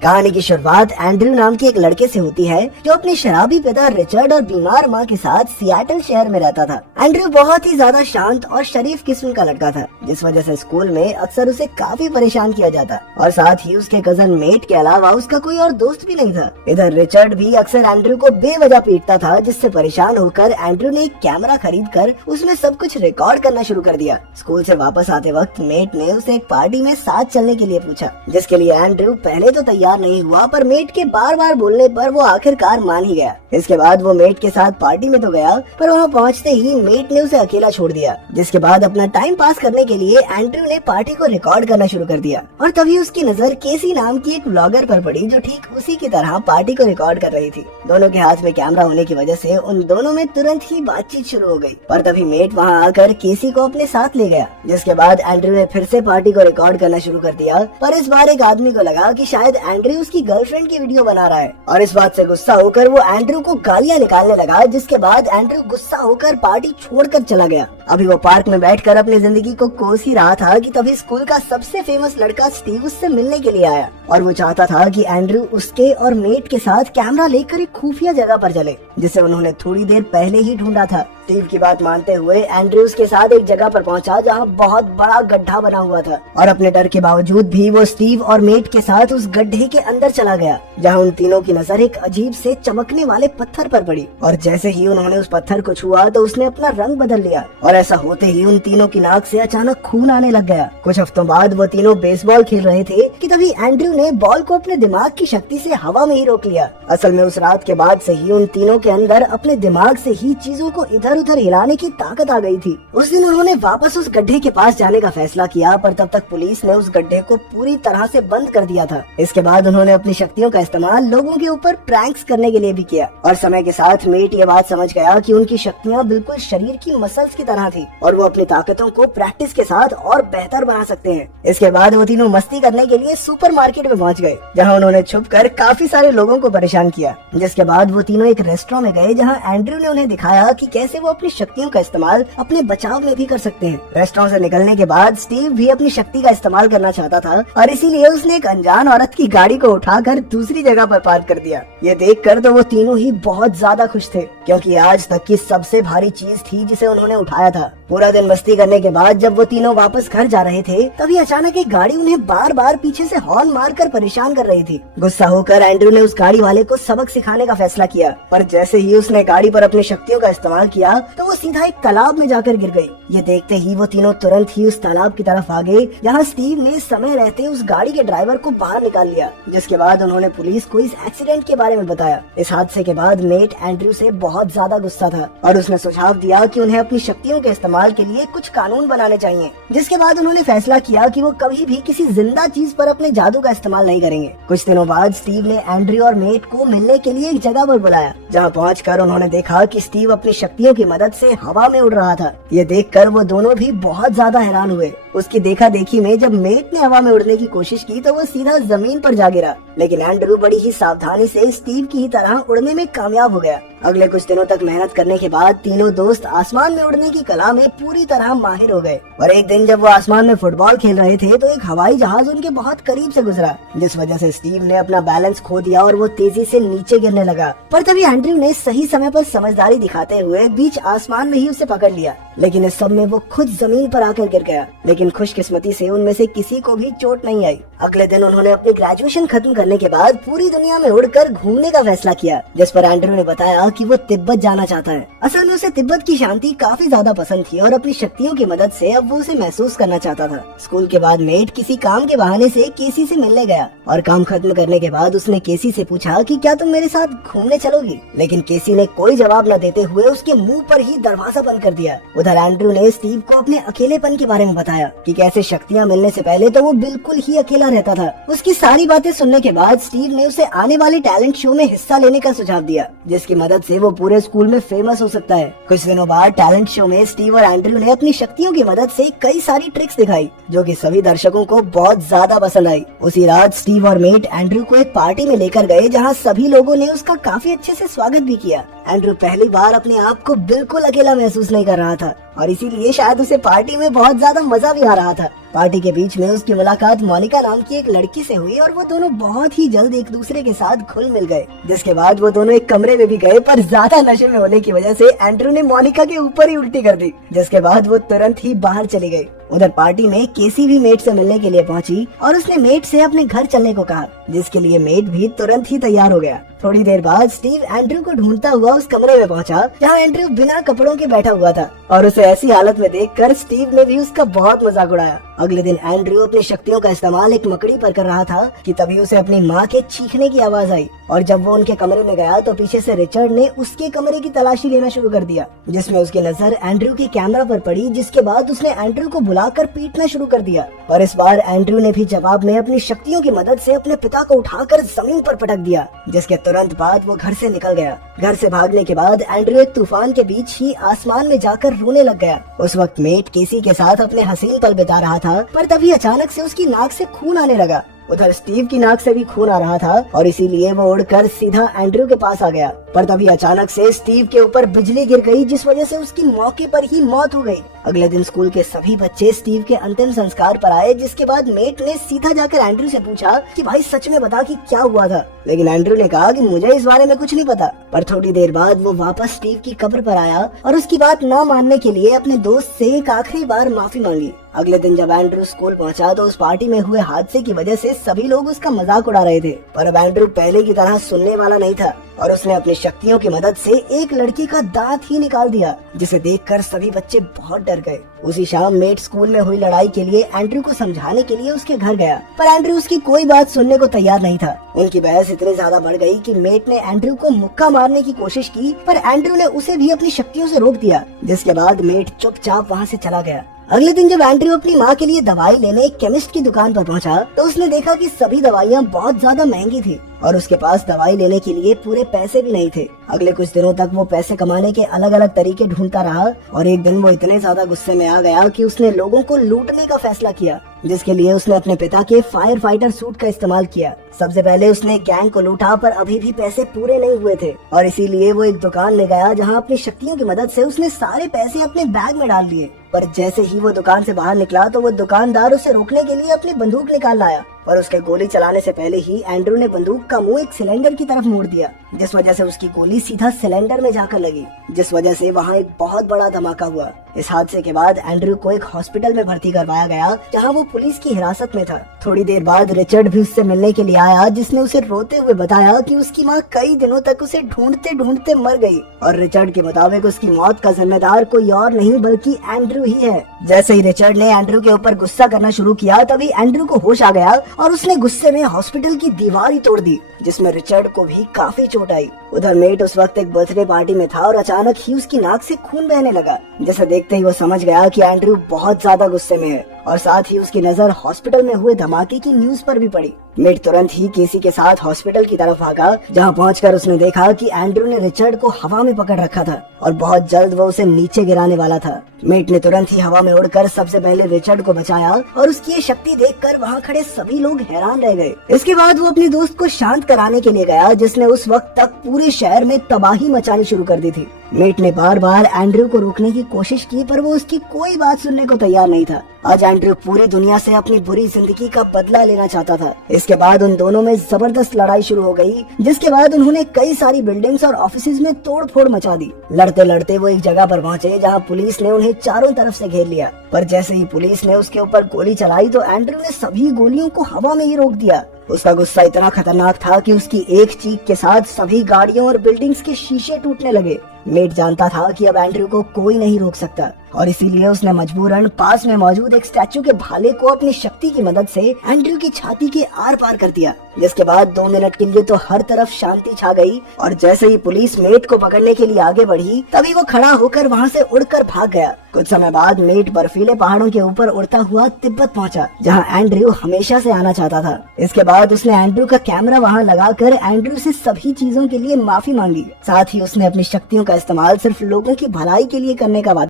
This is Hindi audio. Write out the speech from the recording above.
कहानी की शुरुआत एंड्रयू नाम के एक लड़के से होती है जो अपने शराबी पिता रिचर्ड और बीमार माँ के साथ सिएटल शहर में रहता था। एंड्रयू बहुत ही ज्यादा शांत और शरीफ किस्म का लड़का था, जिस वजह से स्कूल में अक्सर उसे काफी परेशान किया जाता और साथ ही उसके कजन मेट के अलावा उसका कोई और दोस्त भी नहीं था। इधर रिचर्ड भी अक्सर एंड्रयू को बेवजह पीटता था, जिससे परेशान होकर एंड्रयू ने एक कैमरा खरीद कर उसमें सब कुछ रिकॉर्ड करना शुरू कर दिया। स्कूल से वापस आते वक्त मेट ने उसे एक पार्टी में साथ चलने के लिए पूछा, जिसके लिए एंड्रयू पहले तो तैयार नहीं हुआ, पर मेट के बार बार बोलने पर वो आखिरकार मान ही गया। इसके बाद वो मेट के साथ पार्टी में तो गया, पर वहाँ पहुँचते ही मेट ने उसे अकेला छोड़ दिया। जिसके बाद अपना टाइम पास करने के लिए एंड्रयू ने पार्टी को रिकॉर्ड करना शुरू कर दिया और तभी उसकी नजर केसी नाम की एक व्लॉगर पर पड़ी, जो ठीक उसी की तरह पार्टी को रिकॉर्ड कर रही थी। दोनों के हाथ में कैमरा होने की वजह से उन दोनों में तुरंत ही बातचीत शुरू हो गई, पर तभी मेट वहाँ आकर केसी को अपने साथ ले गया। जिसके बाद एंड्रयू ने फिर से पार्टी को रिकॉर्ड करना शुरू कर दिया, पर इस बार एक आदमी को लगा कि शायद एंड्रयू उसकी गर्लफ्रेंड की वीडियो बना रहा है और इस बात से गुस्सा होकर वो एंड्रयू को गालियां निकालने लगा। जिसके बाद एंड्रयू गुस्सा होकर पार्टी छोड़कर चला गया। अभी वो पार्क में बैठकर अपनी जिंदगी को कोस ही रहा था कि तभी स्कूल का सबसे फेमस लड़का स्टीव उससे मिलने के लिए आया और वो चाहता था कि एंड्रयू उसके और मेट के साथ कैमरा लेकर एक खुफिया जगह पर चले, जिसे उन्होंने थोड़ी देर पहले ही ढूंढा था। स्टीव की बात मानते हुए एंड्रयू के साथ एक जगह पर पहुंचा जहां बहुत बड़ा गड्ढा बना हुआ था और अपने डर के बावजूद भी वो स्टीव और मेट के साथ उस गड्ढे के अंदर चला गया, जहां उन तीनों की नजर एक अजीब से चमकने वाले पत्थर पर पड़ी और जैसे ही उन्होंने उस पत्थर को छुआ तो उसने अपना रंग बदल लिया और ऐसा होते ही उन तीनों की नाक से अचानक खून आने लग गया। कुछ हफ्तों बाद वो तीनों बेसबॉल खेल रहे थे कि तभी एंड्रयू ने बॉल को अपने दिमाग की शक्ति से हवा में ही रोक लिया। असल में उस रात के बाद से ही उन तीनों के अंदर अपने दिमाग से ही चीजों को इधर उधर हिलाने की ताकत आ गई थी। उस दिन उन्होंने वापस उस गड्ढे के पास जाने का फैसला किया, पर तब तक पुलिस ने उस गड्ढे को पूरी तरह से बंद कर दिया था। इसके बाद उन्होंने अपनी शक्तियों का इस्तेमाल लोगों के ऊपर प्रैंक्स करने के लिए भी किया और समय के साथ मेट ये बात समझ गया कि उनकी शक्तियाँ बिल्कुल शरीर की मसल्स की तरह थी और वो अपनी ताकतों को प्रैक्टिस के साथ और बेहतर बना सकते हैं। इसके बाद वो तीनों मस्ती करने के लिए सुपरमार्केट में पहुंच गए, जहां उन्होंने छुपकर काफी सारे लोगों को परेशान किया। जिसके बाद वो तीनों एक रेस्टोरेंट में गए, जहां एंड्रयू ने उन्हें दिखाया कि कैसे वो अपनी शक्तियों का इस्तेमाल अपने बचाव में भी कर सकते हैं। रेस्टोरेंट से निकलने के बाद स्टीव भी अपनी शक्ति का इस्तेमाल करना चाहता था और इसीलिए उसने एक अनजान औरत की गाड़ी को उठाकर दूसरी जगह पर पार्क कर दिया। ये देखकर तो वो तीनों ही बहुत ज्यादा खुश थे, क्योंकि आज तक की सबसे भारी चीज थी जिसे उन्होंने उठाया था। पूरा दिन मस्ती करने के बाद जब वो तीनों वापस घर जा रहे थे, तभी अचानक एक गाड़ी उन्हें बार बार पीछे से हॉर्न मारकर परेशान कर रही थी। गुस्सा होकर एंड्रयू ने उस गाड़ी वाले को सबक सिखाने का फैसला किया, पर जैसे ही उसने गाड़ी पर अपनी शक्तियों का इस्तेमाल किया तो वो सीधा एक तालाब में जाकर गिर गई। ये देखते ही वो तीनों तुरंत ही उस तालाब की तरफ आ गए, जहाँ स्टीव ने समय रहते उस गाड़ी के ड्राइवर को बाहर निकाल लिया। जिसके बाद उन्होंने पुलिस को इस एक्सीडेंट के बारे में बताया। इस हादसे के बाद मेट एंड्रयू से बहुत ज्यादा गुस्सा था और उसने सुझाव दिया कि उन्हें अपनी शक्तियों के इस्तेमाल के लिए कुछ कानून बनाने चाहिए। जिसके बाद उन्होंने फैसला किया कि वो कभी भी किसी जिंदा चीज पर अपने जादू का इस्तेमाल नहीं करेंगे। कुछ दिनों बाद स्टीव ने एंड्रयू और मेट को मिलने के लिए एक जगह पर बुलाया, जहाँ पहुंचकर उन्होंने देखा कि स्टीव अपनी शक्तियों की मदद से हवा में उड़ रहा था। ये देखकर वो दोनों भी बहुत ज्यादा हैरान हुए। उसकी देखा देखी में जब मेट ने हवा में उड़ने की कोशिश की तो वो सीधा जमीन पर जा गिरा, लेकिन एंड्रयू बड़ी ही सावधानी से स्टीव की तरह उड़ने में कामयाब हो गया। अगले कुछ दिनों तक मेहनत करने के बाद तीनों दोस्त आसमान में उड़ने की कला में पूरी तरह माहिर हो गए और एक दिन जब वो आसमान में फुटबॉल खेल रहे थे तो एक हवाई जहाज उनके बहुत करीब से गुजरा, जिस वजह से स्टीव ने अपना बैलेंस खो दिया और वो तेजी से नीचे गिरने लगा। पर तभी एंड्रयू ने सही समय पर समझदारी दिखाते हुए बीच आसमान में ही उसे पकड़ लिया, लेकिन इस सब में वो खुद जमीन पर आकर गिर गया। लेकिन खुशकिस्मती से उनमें से किसी को भी चोट नहीं आई। अगले दिन उन्होंने अपनी ग्रेजुएशन खत्म करने के बाद पूरी दुनिया में उड़कर घूमने का फैसला किया, जिस पर एंड्रयू ने बताया कि वो तिब्बत जाना चाहता है। असल में उसे तिब्बत की शांति काफी ज्यादा पसंद थी और अपनी शक्तियों की मदद से अब वो उसे महसूस करना चाहता था। स्कूल के बाद मेट किसी काम के बहाने से केसी से मिलने गया और काम खत्म करने के बाद उसने केसी से पूछा कि क्या तुम मेरे साथ घूमने चलोगी, लेकिन केसी ने कोई जवाब न देते हुए उसके मुंह पर ही दरवाजा बंद कर दिया। उधर एंड्रयू ने स्टीव को अपने अकेलेपन के बारे में बताया कि कैसे शक्तियाँ मिलने से पहले तो वो बिल्कुल ही अकेला रहता था। उसकी सारी बातें सुनने के बाद स्टीव ने उसे आने वाले टैलेंट शो में हिस्सा लेने का सुझाव दिया, जिसकी मदद से वो पूरे स्कूल में फेमस हो सकता है। कुछ दिनों बाद टैलेंट शो में स्टीव और एंड्रयू ने अपनी शक्तियों की मदद से कई सारी ट्रिक्स दिखाई, जो कि सभी दर्शकों को बहुत ज्यादा पसंद आई। उसी रात स्टीव और मेट एंड्रयू को एक पार्टी में लेकर गए, जहाँ सभी लोगों ने उसका काफी अच्छे से स्वागत भी किया। एंड्रयू पहली बार अपने आप को बिल्कुल अकेला महसूस नहीं कर रहा था और इसीलिए शायद उसे पार्टी में बहुत ज्यादा मजा भी आ रहा था। पार्टी के बीच में उसकी मुलाकात मोनिका नाम की एक लड़की से हुई और वो दोनों बहुत ही जल्द एक दूसरे के साथ घुल मिल गए, जिसके बाद वो दोनों एक कमरे में भी गए, पर ज्यादा नशे में होने की वजह से एंड्रू ने मोनिका के ऊपर ही उल्टी कर दी, जिसके बाद वो तुरंत ही बाहर चली गई। उधर पार्टी में केसी भी मेट से मिलने के लिए पहुंची और उसने मेट से अपने घर चलने को कहा, जिसके लिए मेट भी तुरंत ही तैयार हो गया। थोड़ी देर बाद स्टीव एंड्रू को ढूंढता हुआ उस कमरे में पहुंचा जहां एंड्रू बिना कपड़ों के बैठा हुआ था और उसे ऐसी हालत में देखकर स्टीव ने भी उसका बहुत मजाक उड़ाया। अगले दिन एंड्रू अपनी शक्तियों का इस्तेमाल एक मकड़ी पर कर रहा था कि तभी उसे अपनी माँ के चीखने की आवाज आई और जब वो उनके कमरे में गया तो पीछे से रिचर्ड ने उसके कमरे की तलाशी लेना शुरू कर दिया, जिसमें उसकी नजर एंड्रू के कैमरा पर पड़ी, जिसके बाद उसने एंड्रू को बुलाकर पीटना शुरू कर दिया। और इस बार एंड्रू ने भी जवाब में अपनी शक्तियों की मदद से अपने पिता को उठाकर जमीन पर पटक दिया, जिसके तुरंत बाद वो घर से निकल गया। घर से भागने के बाद एंड्रू एक तूफान के बीच ही आसमान में जाकर रोने लग गया। उस वक्त मेट केसी के साथ अपने हसीन पल बिता रहा था, पर तभी अचानक से उसकी नाक से खून आने लगा। उधर स्टीव की नाक से भी खून आ रहा था और इसीलिए वो उड़कर सीधा एंड्रू के पास आ गया, पर तभी अचानक से स्टीव के ऊपर बिजली गिर गई, जिस वजह से उसकी मौके पर ही मौत हो गई। अगले दिन स्कूल के सभी बच्चे स्टीव के अंतिम संस्कार पर आए, जिसके बाद मेट ने सीधा जाकर एंड्रू से पूछा कि भाई सच में बता कि क्या हुआ था, लेकिन एंड्रू ने कहा कि मुझे इस बारे में कुछ नहीं पता। पर थोड़ी देर बाद वो वापस स्टीव की कब्र पर आया और उसकी बात न मानने के लिए अपने दोस्त से एक आखिरी बार माफी मांगी। अगले दिन जब एंड्रू स्कूल पहुंचा तो उस पार्टी में हुए हादसे की वजह से सभी लोग उसका मजाक उड़ा रहे थे, पर अब एंड्रू पहले की तरह सुनने वाला नहीं था और उसने अपनी शक्तियों की मदद से एक लड़की का दांत ही निकाल दिया, जिसे देखकर सभी बच्चे बहुत डर गए। उसी शाम मेट स्कूल में हुई लड़ाई के लिए एंड्रू को समझाने के लिए उसके घर गया, पर एंड्रू उसकी कोई बात सुनने को तैयार नहीं था। उनकी बहस इतनी ज्यादा बढ़ गई कि मेट ने एंड्रू को मुक्का मारने की कोशिश की, पर एंड्रू ने उसे भी अपनी शक्तियों से रोक दिया, जिसके बाद मेट चुपचाप वहाँ से चला गया। अगले दिन जब एंड्रू अपनी माँ के लिए दवाई लेने एक केमिस्ट की दुकान पर पहुंचा तो उसने देखा कि सभी दवाइयाँ बहुत ज्यादा महंगी थी और उसके पास दवाई लेने के लिए पूरे पैसे भी नहीं थे। अगले कुछ दिनों तक वो पैसे कमाने के अलग अलग तरीके ढूंढता रहा और एक दिन वो इतने ज्यादा गुस्से में आ गया कि उसने लोगों को लूटने का फैसला किया, जिसके लिए उसने अपने पिता के फायर फाइटर सूट का इस्तेमाल किया। सबसे पहले उसने गैंग को लूटा, पर अभी भी पैसे पूरे नहीं हुए थे और इसीलिए वो एक दुकान ले गया जहां अपनी शक्तियों की मदद से उसने सारे पैसे अपने बैग में डाल दिए। पर जैसे ही वो दुकान से बाहर निकला तो वो दुकानदार उसे रोकने के लिए अपनी बंदूक निकाल लाया, पर उसके गोली चलाने से पहले ही एंड्रू ने बंदूक का मुंह एक सिलेंडर की तरफ मोड़ दिया, जिस वजह से उसकी गोली सीधा सिलेंडर में जाकर लगी, जिस वजह से वहाँ एक बहुत बड़ा धमाका हुआ। इस हादसे के बाद एंड्रू को एक हॉस्पिटल में भर्ती करवाया गया जहाँ वो पुलिस की हिरासत में था। थोड़ी देर बाद रिचर्ड भी उससे मिलने के लिए आया, जिसने उसे रोते हुए बताया कि उसकी माँ कई दिनों तक उसे ढूंढते ढूंढते मर गई और रिचर्ड के मुताबिक उसकी मौत का जिम्मेदार कोई और नहीं बल्कि एंड्रू ही है। जैसे ही रिचर्ड ने एंड्रू के ऊपर गुस्सा करना शुरू किया तभी एंड्रू को होश आ गया और उसने गुस्से में हॉस्पिटल की दीवार ही तोड़ दी, जिसमें रिचर्ड को भी काफी चोट आई। उधर मेट उस वक्त एक बर्थडे पार्टी में था और अचानक ही उसकी नाक से खून बहने लगा, जिसे देखते ही वो समझ गया कि एंड्रू बहुत ज्यादा गुस्से में है और साथ ही उसकी नजर हॉस्पिटल में हुए धमाके की न्यूज पर भी पड़ी। मेट तुरंत ही केसी के साथ हॉस्पिटल की तरफ भागा, जहां पहुंचकर उसने देखा कि एंड्रू ने रिचर्ड को हवा में पकड़ रखा था और बहुत जल्द वो उसे नीचे गिराने वाला था। मेट ने तुरंत ही हवा में उड़कर सबसे पहले रिचर्ड को बचाया और उसकी ये शक्ति देखकर वहाँ खड़े सभी लोग हैरान रह गए। इसके बाद वो अपने दोस्त को शांत कराने के लिए गया, जिसने उस वक्त तक पूरे शहर में तबाही मचानी शुरू कर दी थी। मेट ने बार बार एंड्रू को रोकने की कोशिश की, पर वो उसकी कोई बात सुनने को तैयार नहीं था। आज एंड्रू पूरी दुनिया से अपनी बुरी जिंदगी का बदला लेना चाहता था। इसके बाद उन दोनों में जबरदस्त लड़ाई शुरू हो गई, जिसके बाद उन्होंने कई सारी बिल्डिंग्स और ऑफिसेज में तोड़ फोड़ मचा दी। लड़ते लड़ते वो एक जगह पर पहुंचे जहां पुलिस ने उन्हें चारों तरफ से घेर लिया, पर जैसे ही पुलिस ने उसके ऊपर गोली चलाई तो एंड्रू ने सभी गोलियों को हवा में ही रोक दिया। उसका गुस्सा इतना खतरनाक था कि उसकी एक चीख के साथ सभी गाड़ियों और बिल्डिंग्स के शीशे टूटने लगे। मेट जानता था कि अब एंड्रू को कोई नहीं रोक सकता और इसीलिए उसने मजबूरन पास में मौजूद एक स्टैचू के भाले को अपनी शक्ति की मदद से एंड्रू की छाती के आर पार कर दिया, जिसके बाद 2 मिनट के लिए तो हर तरफ शांति छा गई और जैसे ही पुलिस मेट को पकड़ने के लिए आगे बढ़ी तभी वो खड़ा होकर वहाँ से उड़कर भाग गया। कुछ समय बाद मेट बर्फीले पहाड़ों के ऊपर उड़ता हुआ तिब्बत पहुँचा, जहाँ एंड्रू हमेशा से आना चाहता था। इसके बाद उसने एंड्रू का कैमरा वहाँ लगाकर एंड्रू से सभी चीजों के लिए माफी मांगी। साथ ही उसने अपनी शक्तियों का इस्तेमाल सिर्फ लोगों की भलाई के लिए करने का वादा